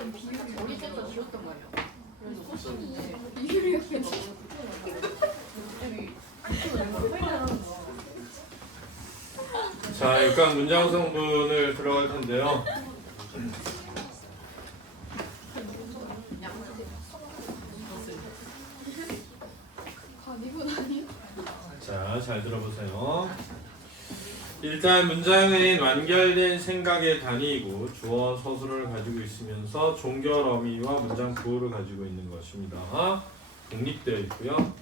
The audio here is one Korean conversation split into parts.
어릴 때부터 길었단 말이야. 그래서 소신이 비율이 약간 자, 일단 문장 성분을 들어갈 텐데요. 자, 잘 들어보세요. 일단 문장은 완결된 생각의 단위이고 주어 서술을 가지고 있으면서 종결 어미와 문장 부호를 가지고 있는 것입니다. 독립되어 있고요.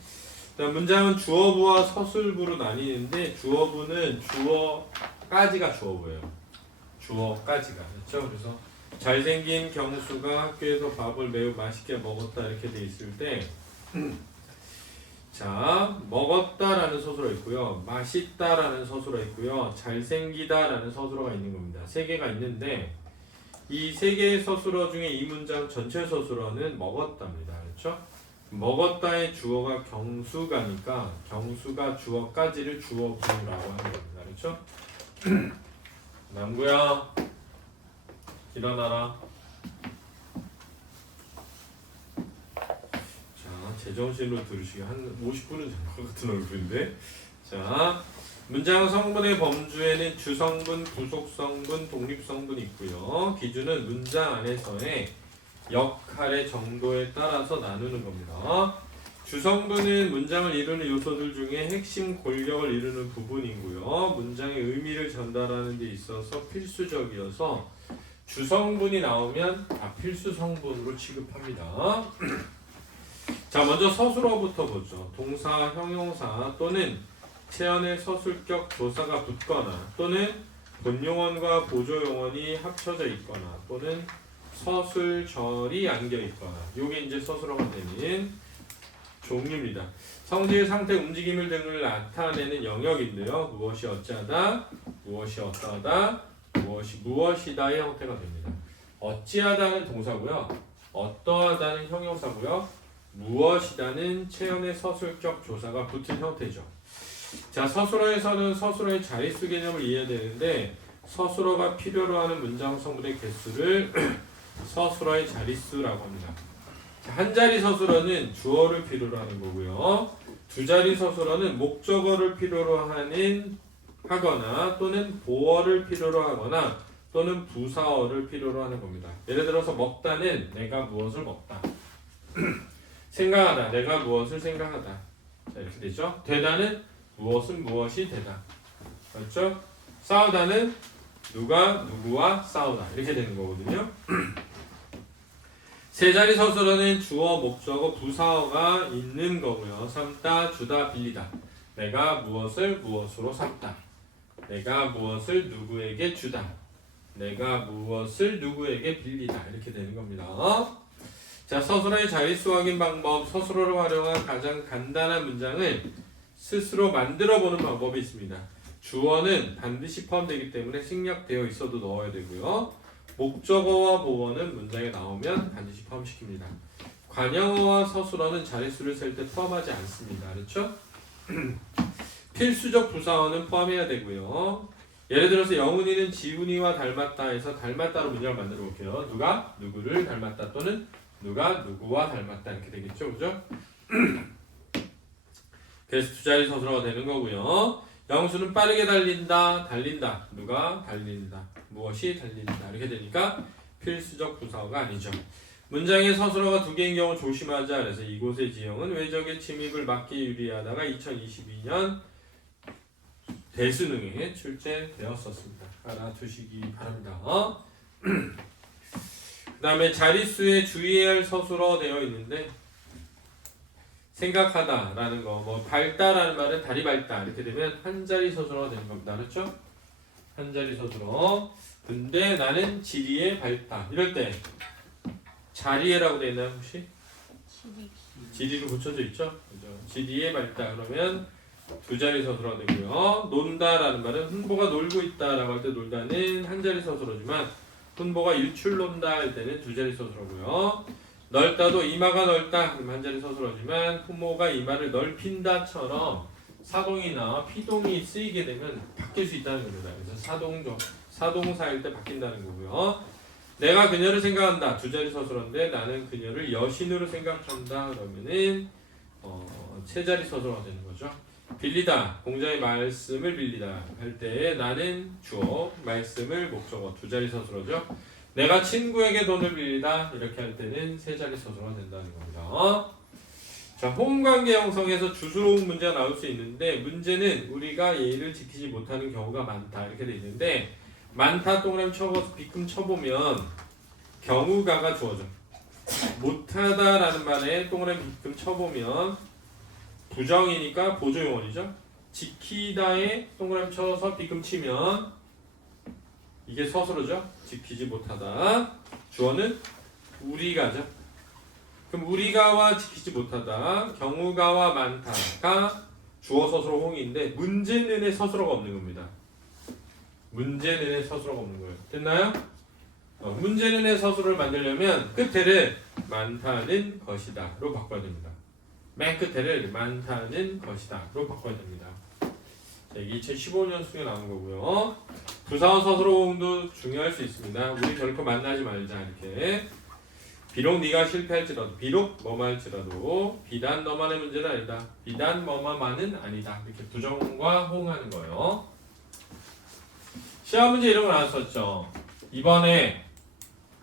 일단 문장은 주어부와 서술부로 나뉘는데 주어부는 주어까지가 주어부예요. 주어까지가. 그렇죠? 그래서 잘생긴 경수가 학교에서 밥을 매우 맛있게 먹었다 이렇게 돼 있을 때 자, 먹었다라는 서술어 있고요. 맛있다라는 서술어 있고요. 잘생기다라는 서술어가 있는 겁니다. 세 개가 있는데 이 세 개의 서술어 중에 이 문장 전체 서술어는 먹었답니다. 그렇죠? 먹었다의 주어가 경수가니까 경수가 주어까지를 주어부라고 하는 겁니다. 그렇죠? 남구야 일어나라. 제정신으로 들으시기 한 50분은 된 것 같은 얼굴인데. 자, 문장 성분의 범주에는 주성분, 부속성분, 독립성분이 있고요. 기준은 문장 안에서의 역할의 정도에 따라서 나누는 겁니다. 주성분은 문장을 이루는 요소들 중에 핵심 골격을 이루는 부분이고요. 문장의 의미를 전달하는 데 있어서 필수적이어서 주성분이 나오면 필수 성분으로 취급합니다. 자, 먼저 서술어부터 보죠. 동사, 형용사 또는 체언의 서술격 조사가 붙거나 또는 본용언과 보조용언이 합쳐져 있거나 또는 서술절이 안겨 있거나 요게 이제 서술어가 되는 종류입니다. 성질, 상태, 움직임을 등을 나타내는 영역인데요. 무엇이 어찌하다, 무엇이 어떠하다, 무엇이 무엇이다의 형태가 됩니다. 어찌하다는 동사고요. 어떠하다는 형용사고요. 무엇이다는 체언의 서술격 조사가 붙은 형태죠. 자, 서술어에서는 서술어의 자릿수 개념을 이해해야 되는데 서술어가 필요로 하는 문장 성분의 개수를 서술어의 자릿수라고 합니다. 자, 한 자리 서술어는 주어를 필요로 하는 거고요. 두 자리 서술어는 목적어를 필요로 하거나 또는 보어를 필요로 하거나 또는 부사어를 필요로 하는 겁니다. 예를 들어서 먹다는 내가 무엇을 먹다. 생각하다, 내가 무엇을 생각하다. 자, 이렇게 되죠. 되다는 무엇은 무엇이 되다. 맞죠? 싸우다는 누가 누구와 싸우다. 이렇게 되는 거거든요. 세 자리 서술어는 주어, 목적어, 부사어가 있는 거고요. 삼다, 주다, 빌리다. 내가 무엇을 무엇으로 삼다. 내가 무엇을 누구에게 주다. 내가 무엇을 누구에게 빌리다. 이렇게 되는 겁니다. 자, 서술어의 자릿수 확인 방법, 서술어를 활용한 가장 간단한 문장을 스스로 만들어 보는 방법이 있습니다. 주어는 반드시 포함되기 때문에 생략되어 있어도 넣어야 되고요. 목적어와 보어는 문장에 나오면 반드시 포함시킵니다. 관형어와 서술어는 자릿수를 셀 때 포함하지 않습니다. 그렇죠? 필수적 부사어는 포함해야 되고요. 예를 들어서 영훈이는 지훈이와 닮았다 해서 닮았다로 문장을 만들어 볼게요. 누가 누구를 닮았다 또는 누가 누구와 닮았다 이렇게 되겠죠, 그죠? 그래서 두 자리 서술어가 되는 거고요. 영수는 빠르게 달린다, 달린다. 누가 달린다, 무엇이 달린다 이렇게 되니까 필수적 부사어가 아니죠. 문장의 서술어가 두 개인 경우 조심하자. 그래서 이곳의 지형은 외적의 침입을 막기 유리하다가 2022년 대수능에 출제되었었습니다. 알아두시기 바랍니다. 그 다음에 자릿수에 주의해야 할 서술어 되어 있는데 생각하다 라는 거, 뭐 밝다라는 말은 다리 밝다 이렇게 되면 한 자리 서술어가 되는 겁니다. 그렇죠? 한 자리 서술어. 근데 나는 지리에 밝다 이럴 때 자리에라고 되어 있나요 혹시? 지리로 붙여져 있죠? 그죠? 지리에 밝다 그러면 두 자리 서술어가 되고요. 논다라는 말은 훈보가 놀고 있다라고 할 때 놀다는 한 자리 서술어지만 훈보가 일출 논다 할 때는 두 자리 서술어고요. 넓다도 이마가 넓다 그럼 한 자리 서술어지만 훈보가 이마를 넓힌다처럼 사동이나 피동이 쓰이게 되면 바뀔 수 있다는 겁니다. 그래서 사동사일 때 바뀐다는 거고요. 내가 그녀를 생각한다. 두 자리 서술어인데 나는 그녀를 여신으로 생각한다. 그러면은 세 자리 서술어가 되는 거죠. 빌리다. 공자의 말씀을 빌리다 할 때 나는 주어, 말씀을 목적어 두 자리 서술어죠. 내가 친구에게 돈을 빌리다 이렇게 할 때는 세 자리 서술어가 된다는 겁니다. 자, 호응관계 형성에서 주수로운 문제가 나올 수 있는데 문제는 우리가 예의를 지키지 못하는 경우가 많다 이렇게 돼 있는데 많다 동그라미 쳐서 빗금 쳐보면 경우가가 주어져. 못하다라는 말에 동그라미 빗금 쳐보면 부정이니까 보조용언이죠. 지키다에 동그라미 쳐서 빗금 치면 이게 서술어죠. 지키지 못하다. 주어는 우리가죠. 그럼 우리가와 지키지 못하다, 경우가와 많다가 주어 서술어 호응인데 문제는의 서술어가 없는 겁니다. 문제는의 서술어가 없는 거예요. 됐나요? 문제는의 서술어를 만들려면 끝에를 많다는 것이다로 바꿔야 됩니다. 맨 끝에를 많다는 것이다로 바꿔야 됩니다. 자, 이게 2015년 수에 나온 거고요. 부사어 서술어 호응도 중요할 수 있습니다. 우리 결코 만나지 말자 이렇게. 비록 네가 실패할지라도, 비록 뭐할지라도 비단 너만의 문제는 아니다. 비단 뭐만은 아니다. 이렇게 부정과 호응하는 거예요. 시험 문제 이런 거 나왔었죠. 이번에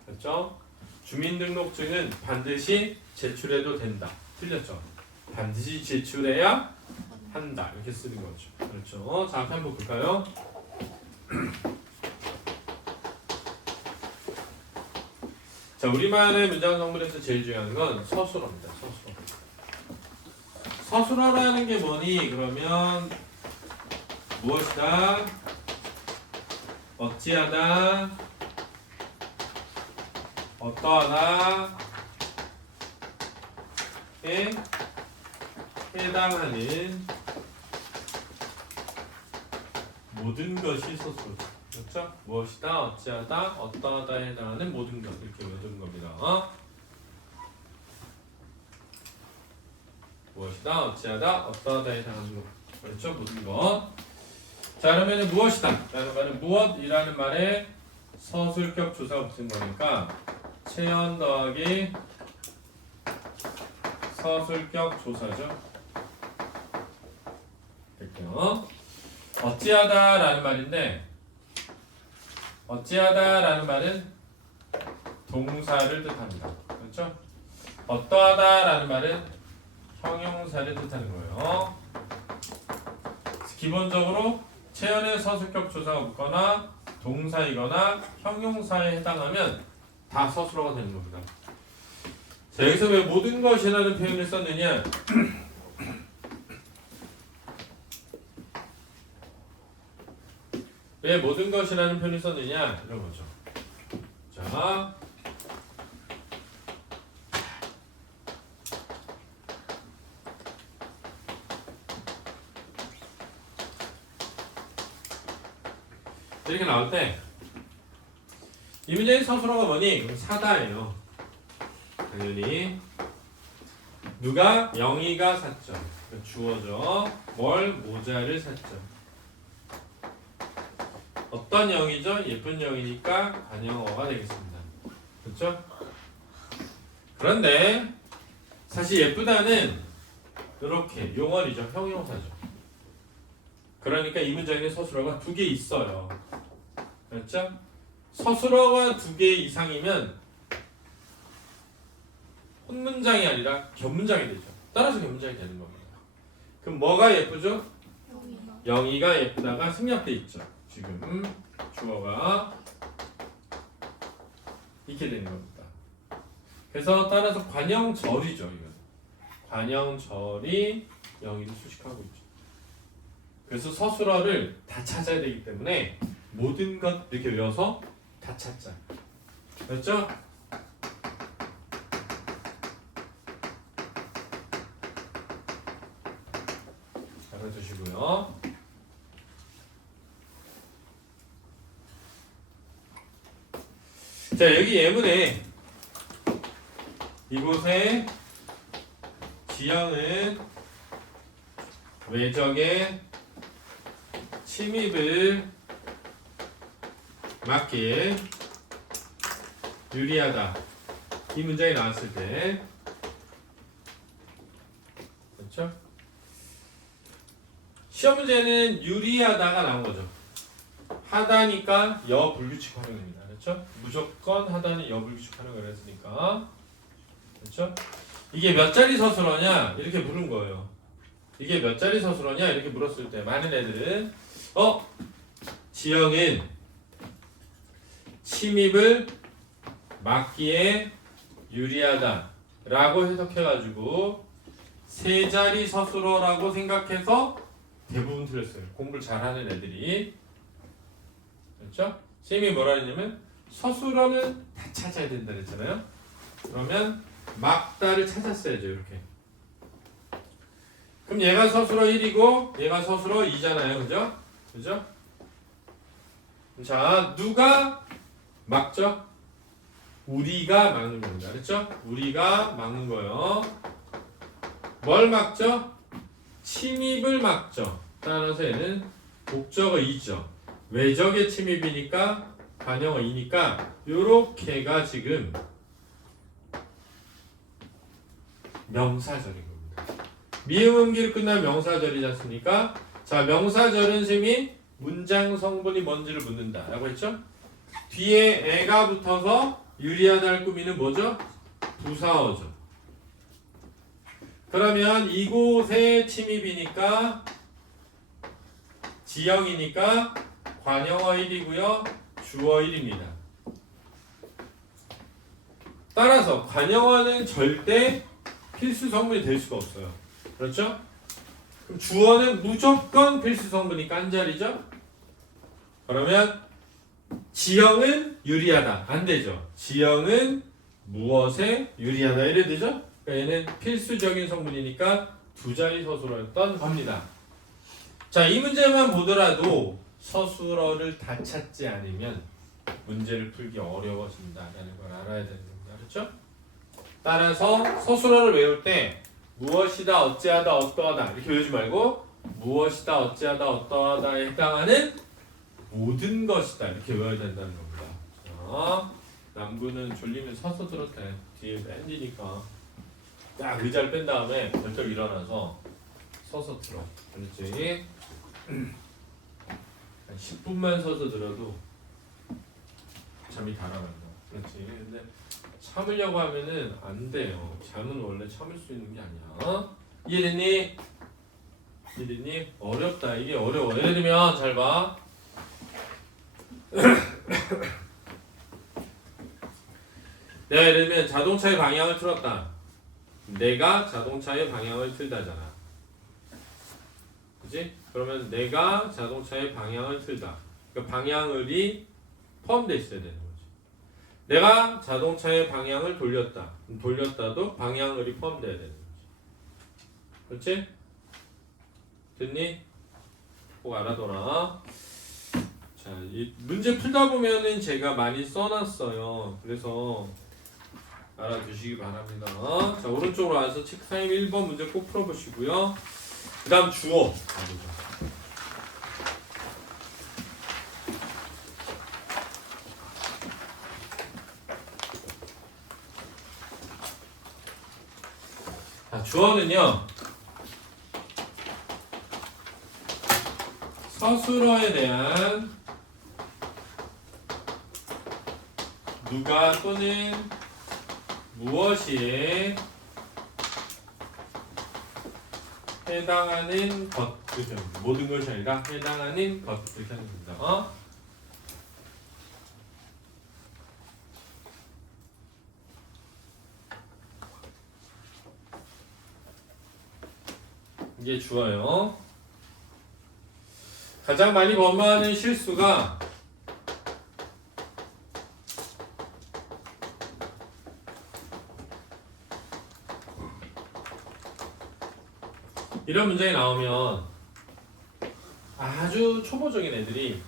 그렇죠? 주민등록증은 반드시 제출해도 된다. 틀렸죠? 반드시 제출해야 한다. 이렇게 쓰는 거죠. 그렇죠? 자, 한번 볼까요? 자, 우리말의 문장 성분에서 제일 중요한 건 서술어입니다. 서술어. 서술어라는 게 뭐니? 그러면 무엇이다? 어찌하다? 어떠하다? 에 해당하는 모든 것이 서술어죠. 그렇죠? 무엇이다, 어찌하다, 어떠하다에 해당하는 모든 것 이렇게 외우는 겁니다. 무엇이다, 어찌하다, 어떠하다에 해당하는 것 그렇죠? 모든 것. 자, 그러면 무엇이다 라는 말은 무엇이라는 말에 서술격 조사가 붙은 거니까 체현 더하기 서술격 조사죠. 됐고요. 어찌하다 라는 말인데 어찌하다 라는 말은 동사를 뜻합니다. 그렇죠? 어떠하다 라는 말은 형용사를 뜻하는 거예요. 기본적으로 체현의 서술격 조사가 붙거나 동사이거나 형용사에 해당하면 다 서술어가 되는 겁니다. 자, 여기서 왜 모든 것이라는 표현을 썼느냐? 왜 모든 것이라는 표현을 썼느냐? 이런 거죠. 자, 이렇게 나올 때 이 문제의 서술어가 뭐니? 그럼 사다예요. 당연히 누가? 영희가 샀죠. 주어죠. 뭘? 모자를 샀죠. 어떤 영이죠? 예쁜 영이니까 관영어가 되겠습니다. 그렇죠? 그런데 사실 예쁘다는 이렇게 용언이죠. 형용사죠. 그러니까 이 문장에 서술어가 2개 있어요. 그렇죠? 서술어가 2개 이상이면 혼문장이 아니라 견문장이 되죠. 따라서 견문장이 되는 겁니다. 그럼 뭐가 예쁘죠? 영희가 예쁘다가 생략돼 있죠. 지금 주어가 이렇게 되는 겁니다. 그래서 따라서 관형절이죠. 이건 관형절이 영희를 수식하고 있죠. 그래서 서술어를 다 찾아야 되기 때문에 모든 것 이렇게 외워서 다 찾자. 됐죠? 알아두시고요. 자, 여기 예문에 이곳에 지영은 외적의 침입을 막기 유리하다. 이 문장이 나왔을 때 그렇죠? 시험 문제는 유리하다가 나온 거죠. 하다니까 여불규칙 활용입니다. 그렇죠? 무조건 하다는 여불규칙 활용을 했으니까. 그렇죠? 이게 몇 자리 서술어냐? 이렇게 물은 거예요. 이게 몇 자리 서술어냐? 이렇게 물었을 때 많은 애들은 지영은 침입을 막기에 유리하다 라고 해석해가지고 세 자리 서술어라고 생각해서 대부분 틀렸어요. 공부를 잘하는 애들이. 그렇죠? 쌤이 뭐라 했냐면 서술어는 다 찾아야 된다 그랬잖아요. 그러면 막다를 찾았어야죠. 이렇게. 그럼 얘가 서술어 1이고 얘가 서술어 2잖아요. 그죠? 그죠? 자, 누가 막죠? 우리가 막는 겁니다. 그렇죠? 우리가 막는 거예요. 뭘 막죠? 침입을 막죠. 따라서 얘는 목적어 2죠. 외적의 침입이니까 관형어 2니까 요렇게가 지금 명사절인 겁니다. 미음음기로 끝나면 명사절이지 않습니까? 자, 명사절은 쌤이 문장 성분이 뭔지를 묻는다 라고 했죠? 뒤에 애가 붙어서 유리하다를 꾸미는 뭐죠? 부사어죠. 그러면 이곳에 침입이니까 지형이니까 관형어 1이고요. 주어 1입니다. 따라서 관형어는 절대 필수 성분이 될 수가 없어요. 그렇죠? 그럼 주어는 무조건 필수 성분이 깐 자리죠? 그러면 지형은 유리하다. 안 되죠. 지형은 무엇에 유리하다. 이래 되죠? 그러니까 얘는 필수적인 성분이니까 두 자리 서술어였던 겁니다. 자, 이 문제만 보더라도 서술어를 다 찾지 않으면 문제를 풀기 어려워진다라는 걸 알아야 되는 겁니다. 그렇죠? 따라서 서술어를 외울 때 무엇이다, 어찌하다, 어떠하다 이렇게 외우지 말고 무엇이다, 어찌하다, 어떠하다에 해당하는 모든 것이다 이렇게 외워야 된다는 겁니다. 자, 남구는 졸리면 서서 들어도 돼. 뒤에 밴디니까 딱 의자를 뺀 다음에 벌떡 일어나서 서서 들어. 그렇지? 한 10분만 서서 들어도 잠이 달아간다. 그렇지? 근데 참으려고 하면은 안 돼요. 잠은 원래 참을 수 있는 게 아니야. 이해됐니? 이해됐니? 어렵다. 이게 어려워. 예를 들면 잘 봐. 내가 예를 들면 자동차의 방향을 틀었다. 내가 자동차의 방향을 틀다잖아. 그치? 그러면 내가 자동차의 방향을 틀다. 그러니까 방향을이 포함되어 있어야 되는 거지. 내가 자동차의 방향을 돌렸다. 돌렸다도 방향을이 포함되어야 되는 거지. 그렇지? 됐니? 꼭 알아둬라. 자, 이 문제 풀다 보면은 제가 많이 써놨어요. 그래서 알아두시기 바랍니다. 자, 오른쪽으로 와서 책상에 1번 문제 꼭 풀어보시고요. 그 다음 주어. 자, 주어는요. 서술어에 대한 누가 또는 무엇이 해당하는 것 이렇게 합니다. 모든 것이 아니라 해당하는 것 이렇게 하는 겁니다. 이게 주어요. 가장 많이 범하는 실수가 이런 문장이 나오면 아주 초보적인 애들이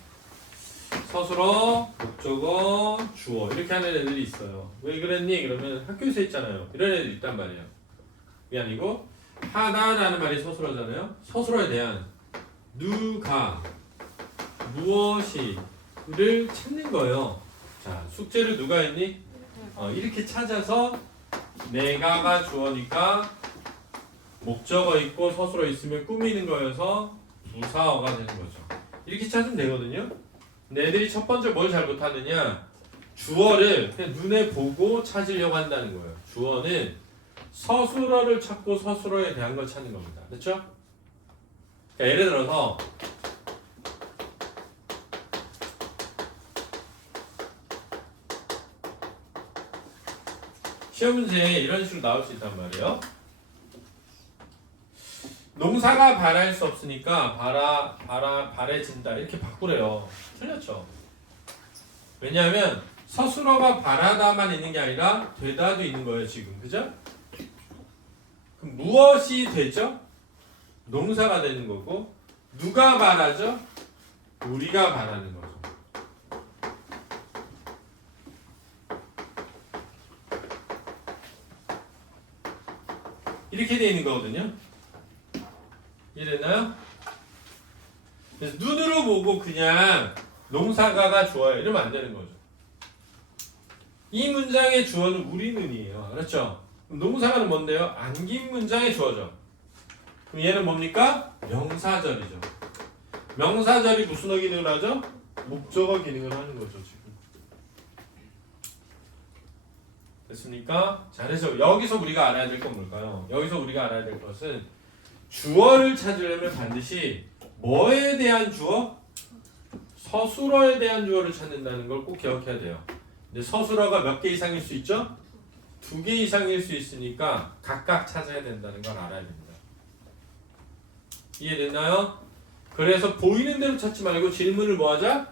서술어, 목적어, 주어 이렇게 하는 애들이 있어요. 왜 그랬니? 그러면 학교에서 했잖아요. 이런 애들이 있단 말이에요. 그게 아니고 하다라는 말이 서술어잖아요. 서술어에 대한 누가, 무엇이를 찾는 거예요. 자, 숙제를 누가 했니? 이렇게 찾아서 내가가 주어니까 목적어 있고 서술어 있으면 꾸미는 거여서 부사어가 되는 거죠. 이렇게 찾으면 되거든요. 근데 애들이 첫 번째 뭘 잘못하느냐, 주어를 그냥 눈에 보고 찾으려고 한다는 거예요. 주어는 서술어를 찾고 서술어에 대한 걸 찾는 겁니다. 그렇죠? 그러니까 예를 들어서 시험 문제에 이런 식으로 나올 수 있단 말이에요. 농사가 발할 수 없으니까 발해진다 이렇게 바꾸래요. 틀렸죠? 왜냐하면 서술어가 발하다만 있는 게 아니라 되다도 있는 거예요 지금. 그죠? 그럼 무엇이 되죠? 농사가 되는 거고, 누가 발하죠? 우리가 발하는 거죠. 이렇게 돼 있는 거거든요. 이해됐나요? 그래서 눈으로 보고 그냥 농사가가 주어요 이러면 안 되는 거죠. 이 문장의 주어는 우리 눈이에요. 그렇죠? 그럼 농사가는 뭔데요? 안긴 문장의 주어죠. 그럼 얘는 뭡니까? 명사절이죠. 명사절이 무슨 기능을 하죠? 목적어 기능을 하는 거죠 지금. 됐습니까? 자, 그래서 여기서 우리가 알아야 될 건 뭘까요? 여기서 우리가 알아야 될 것은 주어를 찾으려면 반드시 뭐에 대한 주어? 서술어에 대한 주어를 찾는다는 걸 꼭 기억해야 돼요. 근데 서술어가 몇 개 이상일 수 있죠? 2개 이상일 수 있으니까 각각 찾아야 된다는 걸 알아야 됩니다. 이해됐나요? 그래서 보이는 대로 찾지 말고 질문을 뭐 하자?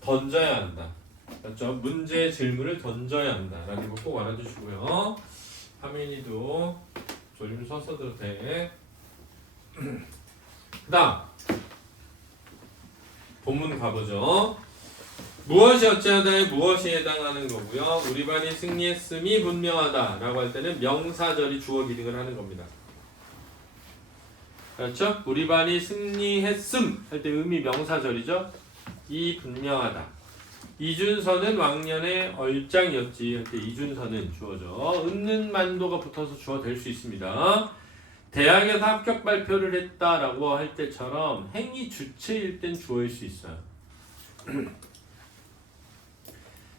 던져야 한다. 그렇죠? 문제 질문을 던져야 한다라는 거 꼭 알아두시고요. 하민이도 조림 써도 돼. 그 다음 본문 가보죠. 무엇이 어찌하다에 무엇이 해당하는 거고요. 우리 반이 승리했음이 분명하다 라고 할 때는 명사절이 주어 기능을 하는 겁니다. 그렇죠? 우리 반이 승리했음 할 때 음이 명사절이죠. 이 분명하다. 이준서는 왕년의 얼짱이었지 할 때 이준서는 주어죠. 웃는 만도가 붙어서 주어 될 수 있습니다. 대학에서 합격 발표를 했다라고 할 때처럼 행위 주체일 땐 주어일 수 있어요.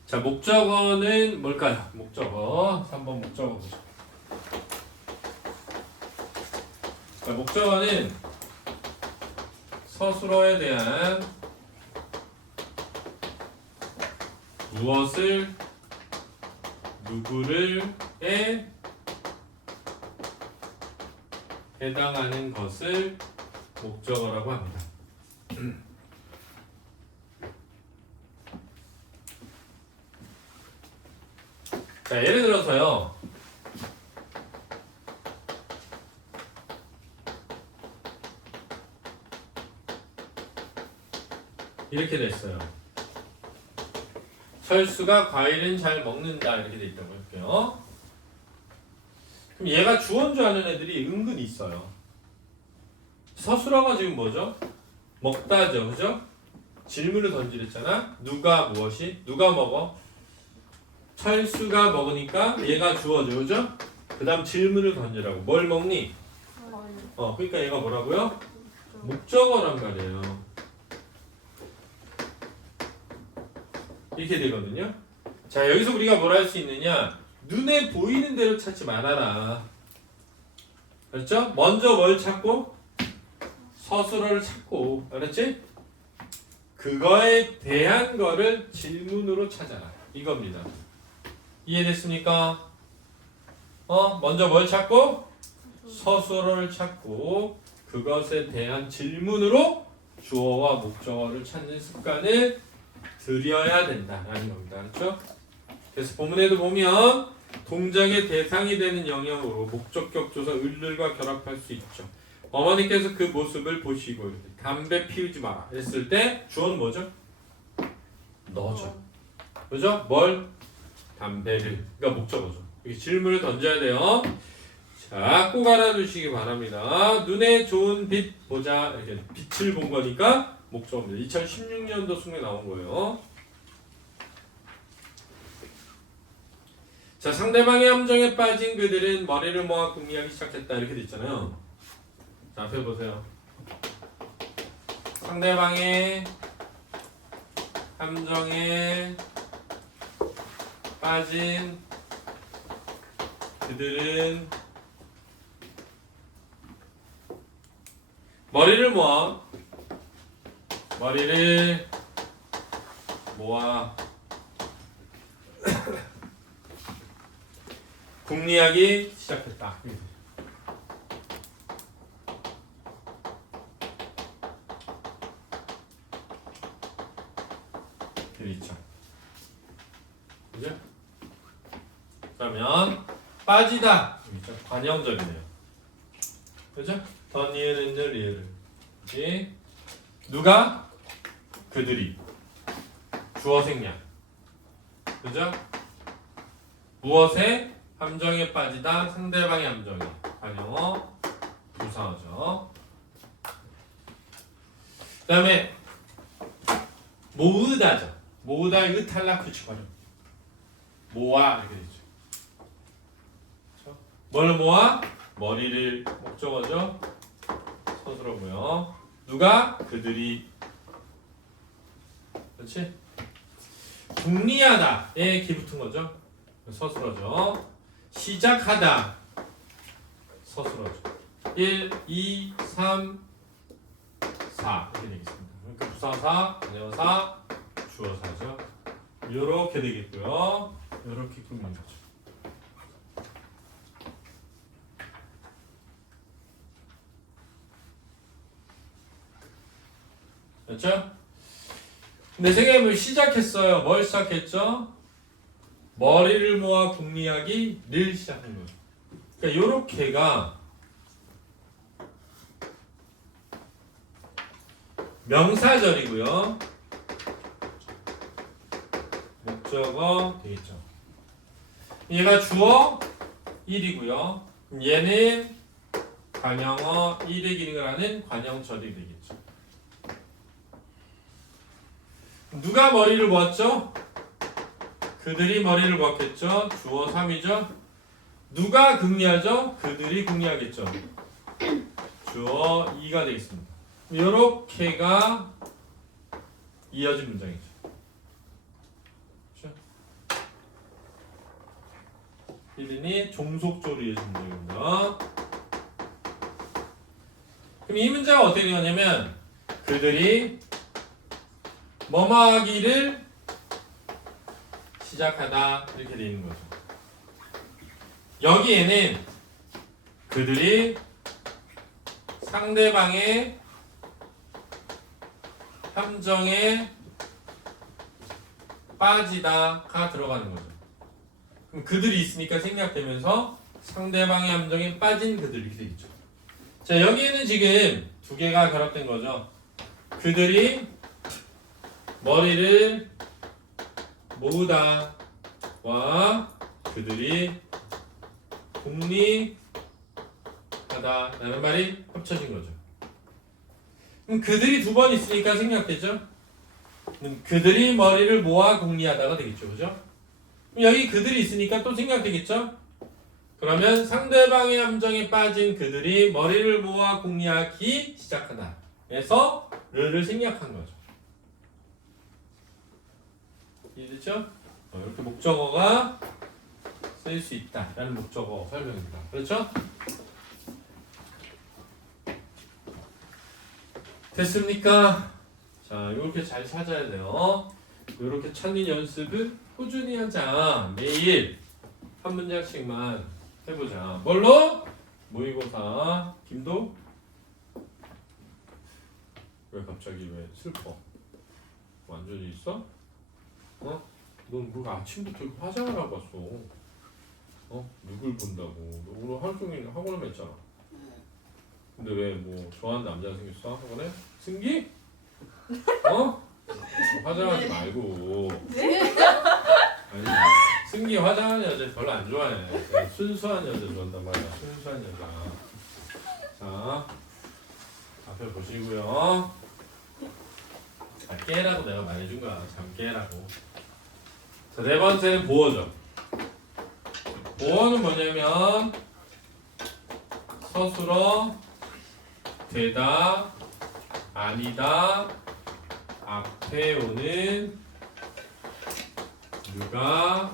자, 목적어는 뭘까요? 목적어 3번 목적어 보죠. 자, 목적어는 서술어에 대한 무엇을 누구를에 해당하는 것을 목적어라고 합니다. 자, 예를 들어서요. 이렇게 됐어요. 철수가 과일은 잘 먹는다 이렇게 돼 있다고 할게요. 그럼 얘가 주어인 줄 아는 애들이 은근히 있어요. 서술어가 지금 뭐죠? 먹다죠, 그죠? 질문을 던지랬잖아. 누가 무엇이? 누가 먹어? 철수가 먹으니까 얘가 주어죠, 그죠? 그 다음 질문을 던지라고. 뭘 먹니? 그러니까 얘가 뭐라고요? 목적어란 말이에요. 이렇게 되거든요. 자, 여기서 우리가 뭘 할 수 있느냐? 눈에 보이는 대로 찾지 말아라. 그렇죠? 먼저 뭘 찾고? 서술어를 찾고. 알았지? 그거에 대한 거를 질문으로 찾아라. 이겁니다. 이해됐습니까? 먼저 뭘 찾고? 서술어를 찾고 그것에 대한 질문으로 주어와 목적어를 찾는 습관을 들여야 된다라는 겁니다. 그렇죠? 그래서 본문에도 보면 동작의 대상이 되는 영역으로 목적격 조사 을들과 결합할 수 있죠. 어머니께서 그 모습을 보시고 이렇게 담배 피우지 마라 했을 때 주어는 뭐죠? 너죠. 그죠? 뭘? 담배를. 그러니까 목적어죠. 이렇게 질문을 던져야 돼요. 자, 꼭 알아두시기 바랍니다. 눈에 좋은 빛 보자. 이렇게 빛을 본 거니까 목적어입니다. 2016년도 수능에 나온 거예요. 자, 상대방의 함정에 빠진 그들은 머리를 모아 궁리하기 시작했다. 이렇게 돼 있잖아요. 자, 앞에 보세요. 상대방의 함정에 빠진 그들은 머리를 모아 궁리하기 시작했다. 있죠. 그죠? 그러면 빠지다. 관형절이네요. 그죠? 더 니에는 리에를. 그지? 누가? 그들이. 주어 생략. 그죠? 무엇에? 함정에 빠지다. 상대방의 함정에. 관형어. 부사어죠. 그 다음에 모으다죠. 모으다의 의탈락 규칙화죠. 모아 이렇게 되죠. 그렇죠? 뭘 모아? 머리를 목적어죠. 서술어고요. 누가? 그들이. 그렇지? 궁리하다에 기 붙은 거죠. 서술어죠. 시작하다. 서술어죠. 1, 2, 3, 4 이렇게 되겠습니다. 그러니까 부사사, 관형사, 주어사죠. 이렇게 되겠고요. 이렇게 꾸미는 거죠. 됐죠? 근데 생각해보면 시작했어요. 뭘 시작했죠? 머리를 모아 궁리하기를 시작한 거죠. 그러니까 요렇게가 명사절이고요. 목적어 되겠죠. 얘가 주어 1이고요. 얘는 관형어 1의 기능을 하는 관형절이 되겠죠. 누가 머리를 모았죠? 그들이 머리를 모았겠죠. 주어 3이죠. 누가 궁리하죠? 그들이 궁리하겠죠. 주어 2가 되겠습니다. 요렇게가 이어진 문장이죠. 그렇죠? 이들이 종속조로 이어진 문장입니다. 그럼 이 문장은 어떻게 되냐면 그들이 뭐뭐하기를 시작하다 이렇게 되어 있는 거죠. 여기에는 그들이 상대방의 함정에 빠지다가 들어가는 거죠. 그럼 그들이 있으니까 생략되면서 상대방의 함정에 빠진 그들 이렇게 되겠죠. 자, 여기에는 지금 두 개가 결합된 거죠. 그들이 머리를 모으다와 그들이 궁리하다라는 말이 합쳐진 거죠. 그럼 그들이 두 번 있으니까 생략되죠. 그들이 머리를 모아 궁리하다가 되겠죠. 그죠? 여기 그들이 있으니까 또 생략되겠죠. 그러면 상대방의 함정에 빠진 그들이 머리를 모아 궁리하기 시작하다 에서 를 생략한 거죠. 이해됐죠? 이렇게 목적어가 쓰일 수 있다라는 목적어 설명입니다. 그렇죠? 됐습니까? 자, 이렇게 잘 찾아야 돼요. 이렇게 찾는 연습을 꾸준히 하자. 매일 한 문장씩만 해보자. 뭘로? 모의고사. 김도? 왜 갑자기 왜 슬퍼? 완전히 있어? 어? 넌 뭐 아침부터 화장을 하고 왔어. 어? 누굴 본다고. 너 오늘 하루 종일 학원을 했잖아. 근데 왜 뭐 좋아하는 남자 생겼어? 학원에? 승기? 어? 화장하지 말고. 아니, 승기 화장하는 여자 별로 안 좋아해. 순수한 여자 좋아한단 말이야. 순수한 여자. 자, 앞에 보시고요. 깨라고 내가 말해준 거야. 참 깨라고. 자, 네 번째는 보어죠. 보어는 뭐냐면 서술어 되다 아니다 앞에 오는 누가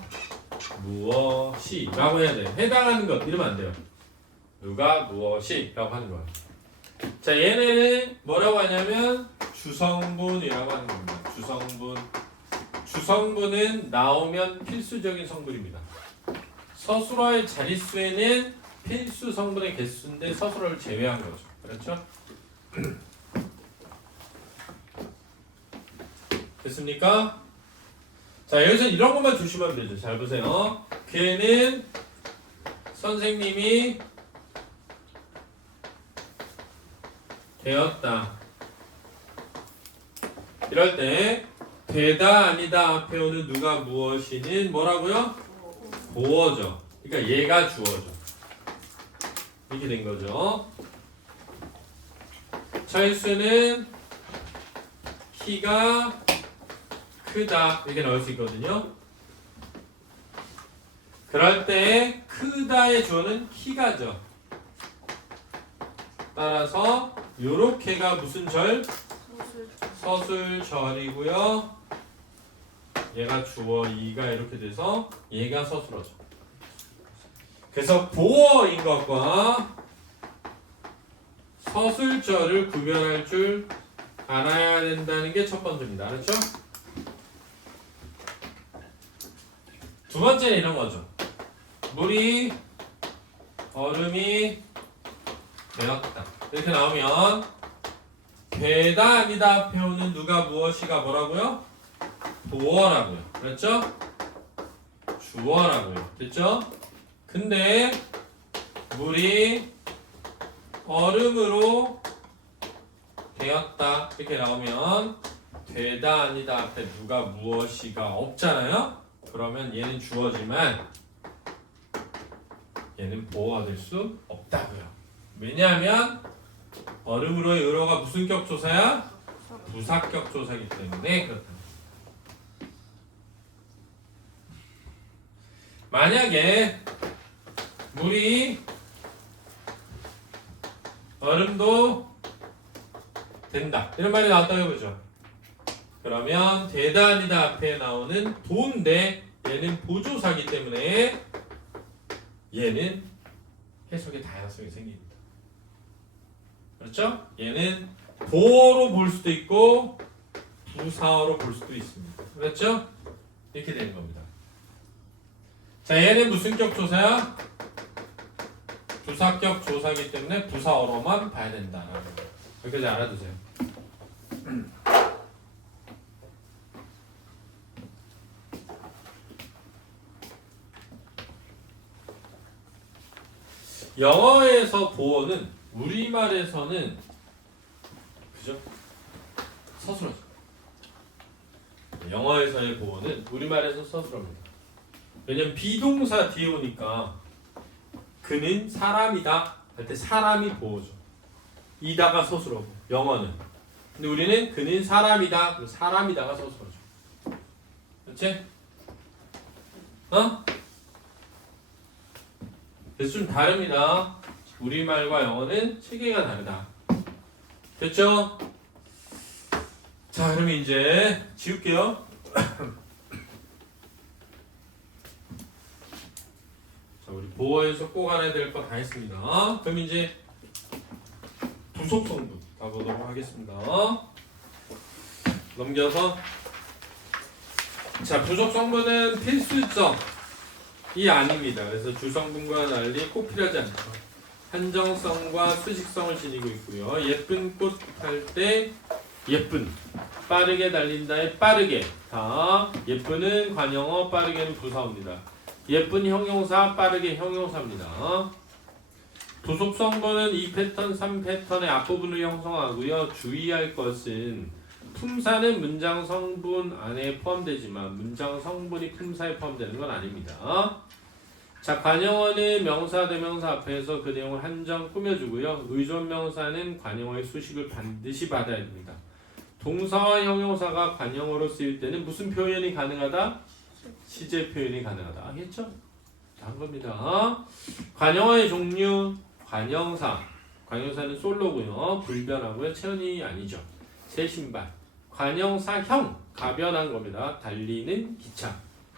무엇이 라고 해야 돼요. 해당하는 것 이러면 안 돼요. 누가 무엇이 라고 하는 거야. 자, 얘네는 뭐라고 하냐면 주성분이라고 하는 겁니다. 주성분. 주성분은 나오면 필수적인 성분입니다. 서술어의 자릿수에는 필수 성분의 개수인데 서술어를 제외한 거죠. 그렇죠? 됐습니까? 자, 여기서 이런 것만 주시면 되죠. 잘 보세요. 걔는 선생님이 되었다. 이럴 때 되다 아니다 앞에 오는 누가 무엇이는 뭐라고요? 보어죠. 그러니까 얘가 주어죠. 이렇게 된 거죠. 철수는 키가 크다 이렇게 나올 수 있거든요. 그럴 때 크다의 주어는 키가죠. 따라서 요렇게가 무슨 절? 서술절이고요. 얘가 주어 2가 이렇게 돼서 얘가 서술어죠. 그래서 보어인 것과 서술절을 구별할 줄 알아야 된다는 게 첫 번째입니다. 알았죠? 두 번째는 이런 거죠. 물이 얼음이 되었다. 이렇게 나오면 되다 아니다 앞에 오는 누가 무엇이가 뭐라고요? 보어라고요. 그렇죠? 주어라고요. 됐죠? 근데 물이 얼음으로 되었다. 이렇게 나오면 되다 아니다 앞에 누가 무엇이가 없잖아요? 그러면 얘는 주어지만 얘는 보어가 될 수 없다고요. 왜냐하면 얼음으로의 의로가 무슨 격조사야? 부사격 조사이기 때문에 그렇다. 만약에 물이 얼음도 된다 이런 말이 나왔다고 해보죠. 그러면 되다 아니다 앞에 나오는 도인데 얘는 보조사기 때문에 얘는 해석의 다양성이 생깁니다. 그렇죠? 얘는 보어로 볼 수도 있고 부사어로 볼 수도 있습니다. 그렇죠? 이렇게 되는 겁니다. 자, 얘는 무슨 격 조사야? 부사격 조사기 때문에 부사어로만 봐야 된다라는 거. 여기까지 알아두세요. 영어에서 보어는 우리말에서는 그죠? 서술어죠. 영어에서의 보어는 우리말에서 서술어입니다. 왜냐면 비동사 뒤에 오니까 그는 사람이다 할 때 사람이 보어죠. 이다가 서술어고 영어는. 근데 우리는 그는 사람이다 그럼 사람이다가 서술어죠. 그렇지? 어? 그래서 좀 다릅니다. 우리말과 영어는 체계가 다르다. 됐죠? 자, 그럼 이제 지울게요. 자, 우리 보어에서 꼭 알아야 될 거 다 했습니다. 그럼 이제 부속성분 가보도록 하겠습니다. 넘겨서 자, 부속성분은 필수적 이 아닙니다. 그래서 주성분과 달리 꼭 필요하지 않다. 한정성과 수식성을 지니고 있고요. 예쁜 꽃 할 때 예쁜 빠르게 달린다의 빠르게 다 예쁜은 관형어 빠르게는 부사어입니다. 예쁜 형용사 빠르게 형용사입니다. 부속성분은 2패턴 3패턴의 앞부분을 형성하고요. 주의할 것은 품사는 문장 성분 안에 포함되지만 문장 성분이 품사에 포함되는 건 아닙니다. 자, 관형어는 명사, 대명사 앞에서 그 내용을 한정 꾸며주고요. 의존명사는 관형어의 수식을 반드시 받아야 됩니다. 동사와 형용사가 관형어로 쓰일 때는 무슨 표현이 가능하다? 시제 표현이 가능하다. 알겠죠? 한 겁니다. 관형어의 종류, 관형사. 관형사는 솔로고요. 불변하고요. 체온이 아니죠. 새 신발. 관형사형, 가변한 겁니다. 달리는 기차,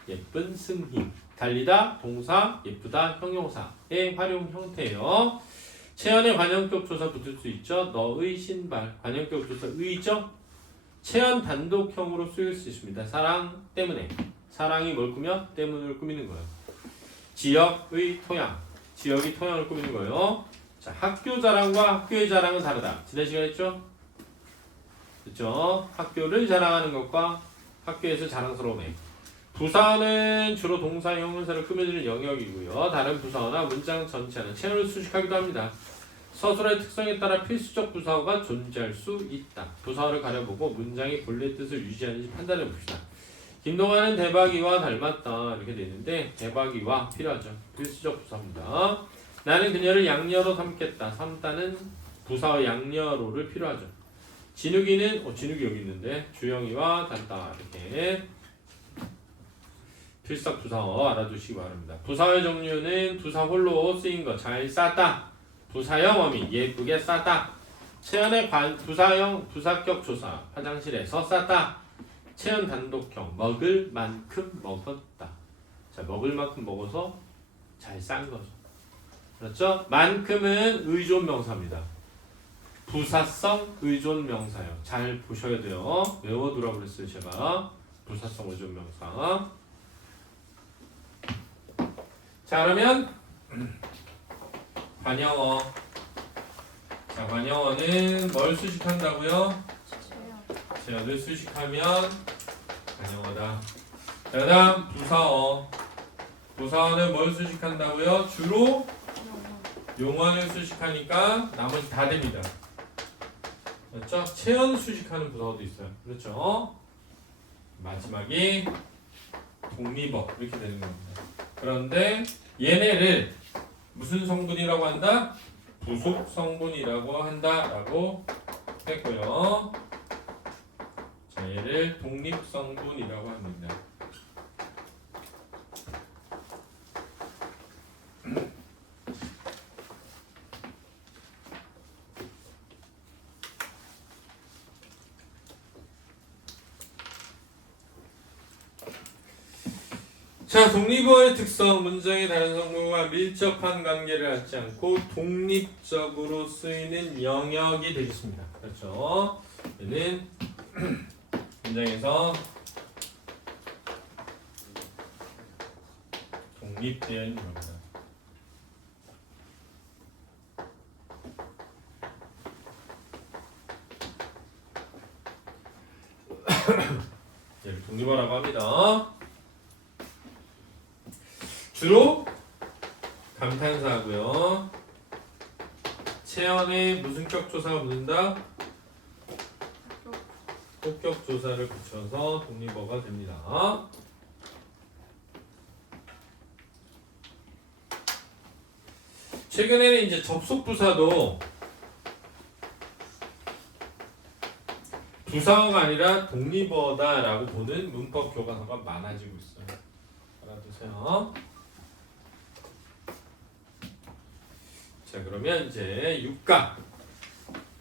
예쁜 승희. 달리다, 동사, 예쁘다, 형용사의 활용 형태예요. 체연의 관형격 조사 붙을 수 있죠. 너의 신발. 관형격 조사 의죠. 체연 단독형으로 쓰일 수 있습니다. 사랑 때문에. 사랑이 뭘 꾸며? 때문을 꾸미는 거예요. 지역의 토양. 지역이 토양을 꾸미는 거예요. 자, 학교 자랑과 학교의 자랑은 다르다. 지난 시간에 했죠? 그렇죠? 학교를 자랑하는 것과 학교에서 자랑스러움에. 부사어는 주로 동사, 형용사를 꾸며주는 영역이고요. 다른 부사어나 문장 전체는 체연을 수식하기도 합니다. 서술의 특성에 따라 필수적 부사어가 존재할 수 있다. 부사어를 가려보고 문장이 본래 뜻을 유지하는지 판단해 봅시다. 김동완은 대박이와 닮았다. 이렇게 되어 있는데 대박이와 필요하죠. 필수적 부사입니다. 나는 그녀를 양녀로 삼겠다. 삼다는 부사어 양녀로를 필요하죠. 진욱이는 진욱이 여기 있는데 주영이와 닮다. 이렇게 필수적 부사어 알아두시기 바랍니다. 부사어의 종류는 부사 홀로 쓰인 거 잘 쌌다. 부사형 어미 예쁘게 쌌다. 체연의 부사형 부사격 조사 화장실에서 쌌다. 체연 단독형 먹을 만큼 먹었다. 자, 먹을 만큼 먹어서 잘 싼 거죠. 그렇죠? 만큼은 의존 명사입니다. 부사성 의존 명사요. 잘 보셔야 돼요. 외워두라고 그랬어요, 제가. 부사성 의존 명사. 자, 그러면 관형어. 자, 관형어는 뭘 수식한다고요? 체연을 수식하면 관형어다. 자, 그 다음 부사어. 부사어는 뭘 수식한다고요? 주로 용언을 수식하니까 나머지 다 됩니다. 그렇죠? 체연 수식하는 부사어도 있어요. 그렇죠? 마지막이 독립어 이렇게 되는 겁니다. 그런데 얘네를 무슨 성분이라고 한다? 부속 성분이라고 한다라고 했고요. 자, 얘를 독립 성분이라고 합니다. 자, 독립어의 특성, 문장의 다른 성분과 밀접한 관계를 갖지 않고 독립적으로 쓰이는 영역이 되겠습니다. 그렇죠? 얘는 문장에서 독립되어 있는 겁니다. 얘를 독립어라고 합니다. 주로 감탄사하고요. 체연에 무슨 격 조사가 붙는다? 폭격 조사를 붙여서 독립어가 됩니다. 최근에는 이제 접속 부사도 부사어가 아니라 독립어다라고 보는 문법 교과서가 많아지고 있어요. 알아두세요. 자, 그러면 이제 육각을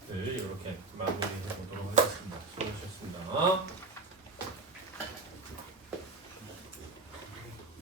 이렇게 마무리해 보도록 하겠습니다. 수고하셨습니다.